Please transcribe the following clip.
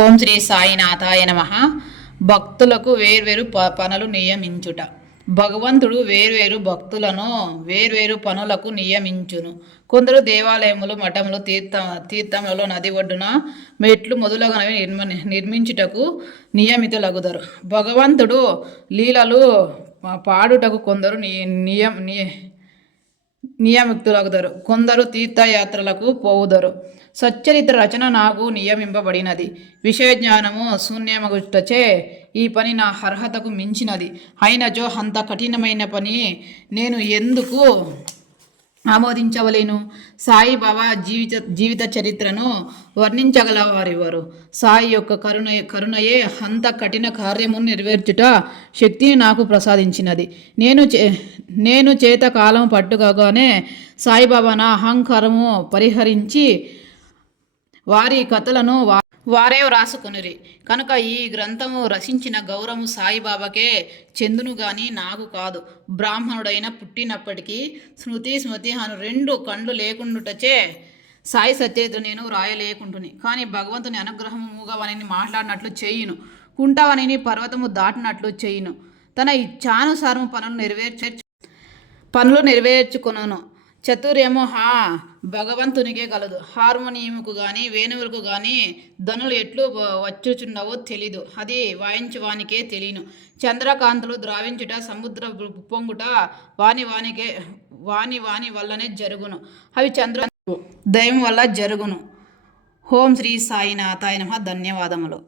ఓం శ్రీ సాయినాథాయ నమః. భక్తులకు వేర్వేరు పనులు నియమించుట. భగవంతుడు వేర్వేరు భక్తులను వేర్వేరు పనులకు నియమించును. కొందరు దేవాలయములు, మఠములు, తీర్థములలో, నది ఒడ్డున మెట్లు మొదలగునవి నిర్మించుటకు నియమితులగుదరు. భగవంతుడు లీలలు పాడుటకు కొందరు నియమితులగుదరు. కొందరు తీర్థయాత్రలకు పోవుదరు. సచ్చరిత్ర రచన నాకు నియమింపబడినది. విషయజ్ఞానము శూన్యమగుటచే ఈ పని నా అర్హతకు మించినది. అయినచో అంత కఠినమైన పని నేను ఎందుకు ఆమోదించవలేను? సాయిబాబా జీవిత చరిత్రను వర్ణించగలవారెవరు? సాయి యొక్క కరుణయే అంత కఠిన కార్యము నెరవేర్చుట శక్తిని నాకు ప్రసాదించినది. నేను చేత కాలం పట్టుకోగానే సాయిబాబా నా అహంకారము పరిహరించి వారి కథలను వారే వ్రాసుకొనిరి కనుక ఈ గ్రంథము రచించిన గౌరవము సాయిబాబాకే చెందును గాని నాకు కాదు. బ్రాహ్మణుడైన పుట్టినప్పటికీ స్మృతి అను రెండు కండ్లు లేకుండుటచే సాయి సచరిత్ర నేను వ్రాయలేకుంటుని. కానీ భగవంతుని అనుగ్రహము మూగవనిని మాట్లాడినట్లు చేయును, కుంటవనిని పర్వతము దాటినట్లు చేయును. తన ఇచ్ఛానుసారము పనులు నెరవేర్చుకొనును. చతుర్యము భగవంతునికే కలదు. హార్మోనియముకు కానీ వేణువులకు కానీ ధనులు ఎట్లు వచ్చుచున్నవో తెలీదు. అది వాయించువానికే తెలియను. చంద్రకాంతులు ద్రావించుట, సముద్ర పొంగుట వాని వల్లనే జరుగును. అవి దైవం వల్ల జరుగును. ఓం శ్రీ సాయినాథాయ నమః. ధన్యవాదములు.